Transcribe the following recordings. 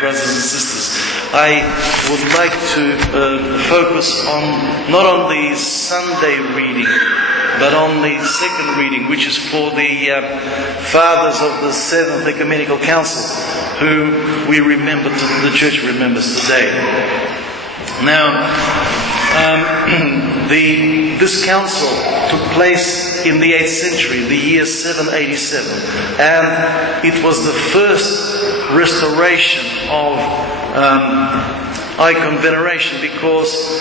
brothers and sisters, I would like to focus not on the Sunday reading, but on the second reading, which is for the fathers of the Seventh Ecumenical Council, who the Church remembers today. Now, this council took place in the 8th century, the year 787, and it was the first restoration of icon veneration, because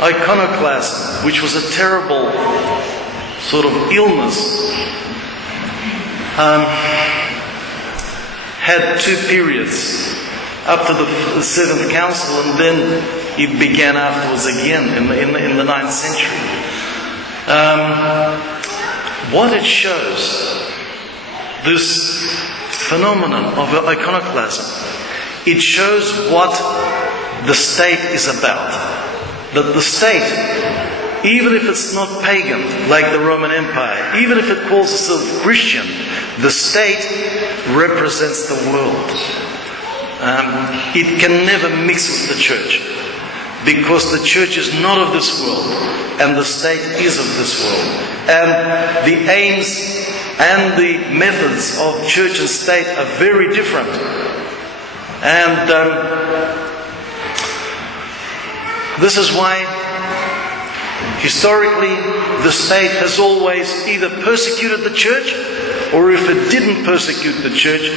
iconoclasm, which was a terrible sort of illness, had two periods, up to the 7th Council, and then it began afterwards again in the 9th century. What it shows, this phenomenon of iconoclasm, it shows what the state is about. That the state, even if it's not pagan, like the Roman Empire, even if it calls itself Christian, the state represents the world. It can never mix with the church, because the church is not of this world, and the state is of this world. And the aims and the methods of church and state are very different. And this is why, historically, the state has always either persecuted the church, or if it didn't persecute the church,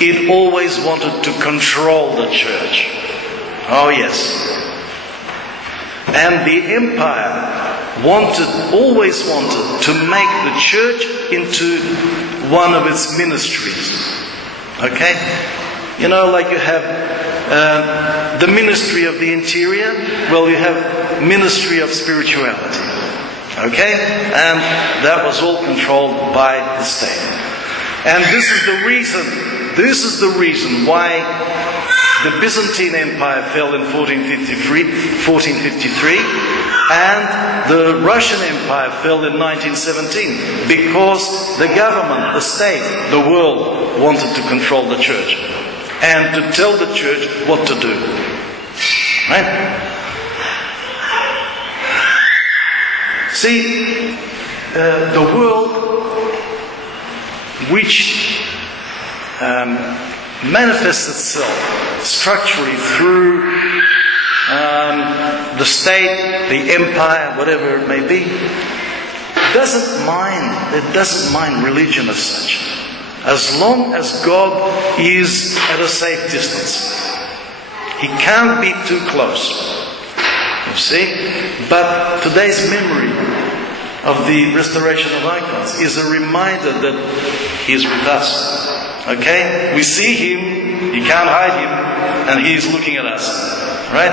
it always wanted to control the church. Oh yes. And the empire always wanted to make the church into one of its ministries. Okay? You know, like you have the ministry of the interior, well, you have ministry of spirituality. Okay? And that was all controlled by the state. And this is the reason why the Byzantine Empire fell in 1453, and the Russian Empire fell in 1917, because the government, the state, the world wanted to control the church and to tell the church what to do. Right? See, the world which manifests itself structurally through the state, the empire, whatever it may be, it doesn't mind religion as such, as long as God is at a safe distance. He can't be too close, you see. But today's memory of the restoration of icons is a reminder that He is with us. Okay? We see Him, you can't hide Him, and He is looking at us. Right?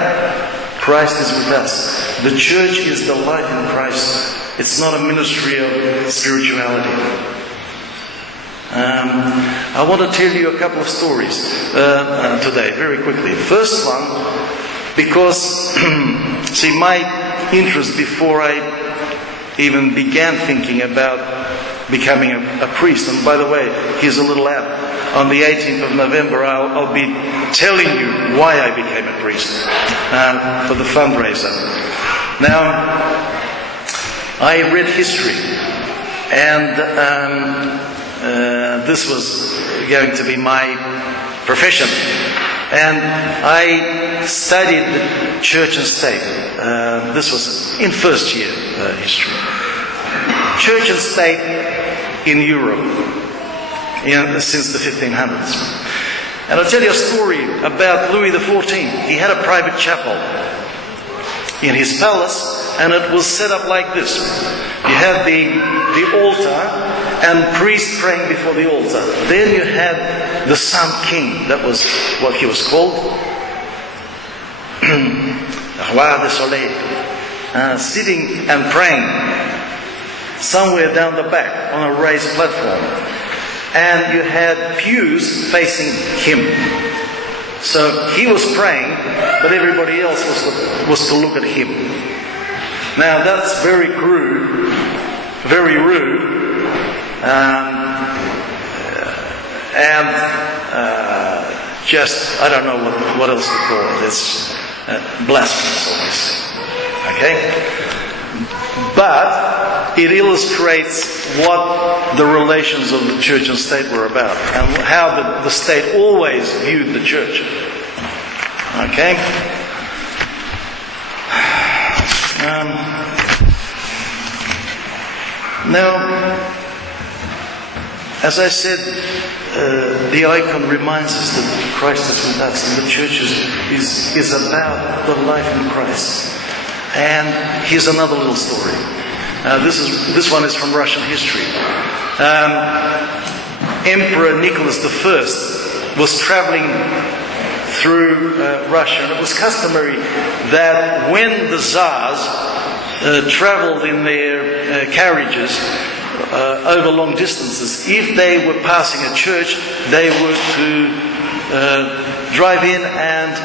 Christ is with us. The church is the light in Christ. It's not a ministry of spirituality. I want to tell you a couple of stories today, very quickly. First one, because, see, my interest before I even began thinking about becoming a priest, and by the way, here's a little app. On the 18th of November, I'll be telling you why I became a priest for the fundraiser. Now, I read history, and this was going to be my profession. And I studied church and state. This was in first year history. Church and state in Europe since the 1500s. And I'll tell you a story about Louis XIV. He had a private chapel in his palace, and it was set up like this. You had the altar and priests praying before the altar. Then you had the Sun King, that was what he was called, Roi de Soleil, sitting and praying somewhere down the back on a raised platform. And you had pews facing him. So he was praying, but everybody else was to look at him. Now that's very crude, very rude, and just, I don't know what else to call it. It's blasphemous, obviously. Okay? But it illustrates what the relations of the church and state were about, and how the state always viewed the church. Okay? Now, as I said, the icon reminds us that Christ is with us, and the church is about the life in Christ. And here's another little story. This one is from Russian history. Emperor Nicholas I was traveling through Russia, and it was customary that when the Tsars traveled in their carriages over long distances, if they were passing a church, they were to drive in and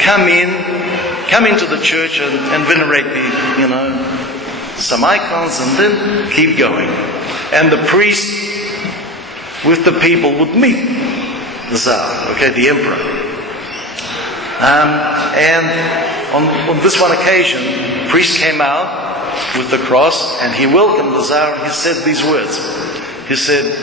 come into the church and venerate some icons, and then keep going. And the priest with the people would meet the Tsar, the emperor. And on this one occasion, the priest came out with the cross, and he welcomed the Tsar, and he said these words. He said,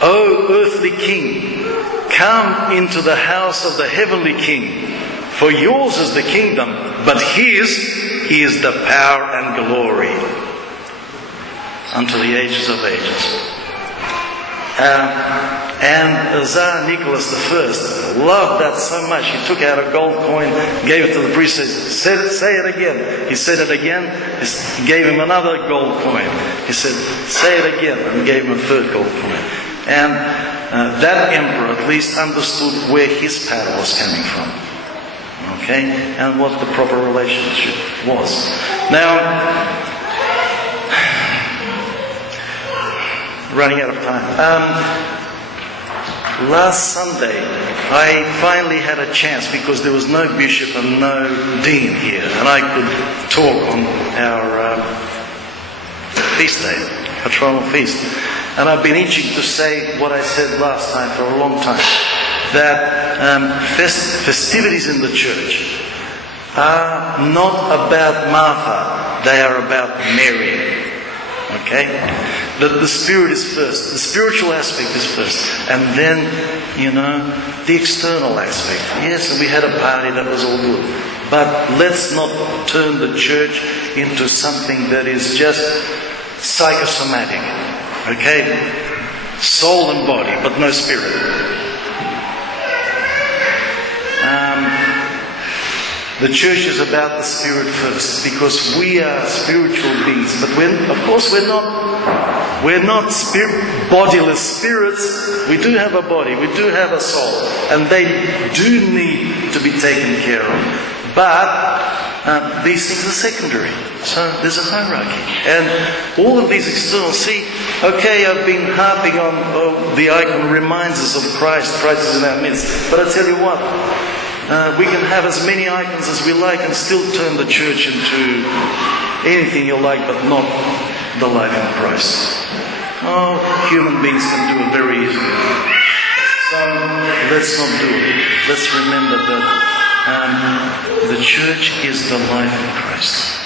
"O earthly king, come into the house of the heavenly king, for yours is the kingdom, but his is the power and glory unto the ages of ages." And Tsar Nicholas I loved that so much. He took out a gold coin, gave it to the priest, said, "Say it again." He said it again. He gave him another gold coin. He said, "Say it again," and gave him a third gold coin. And that emperor at least understood where his power was coming from. Okay? And what the proper relationship was. Now, running out of time. Last Sunday, I finally had a chance, because there was no bishop and no dean here, and I could talk on our feast day, patronal feast. And I've been itching to say what I said last time for a long time, that festivities in the church are not about Martha, they are about Mary. Okay? The spirit is first. The spiritual aspect is first. And then, the external aspect. Yes, we had a party, that was all good. But let's not turn the church into something that is just psychosomatic. Okay? Soul and body, but no spirit. The church is about the spirit first, because we are spiritual beings. But of course we're not bodiless spirits. We do have a body, we do have a soul, and they do need to be taken care of. But these things are secondary. So there's a hierarchy. And all of these external, I've been harping on, the icon reminds us of Christ. Christ is in our midst. But I tell you what, we can have as many icons as we like and still turn the church into anything you like, but not the life in Christ. Human beings can do it very easily. So let's not do it. Let's remember that the church is the life in Christ.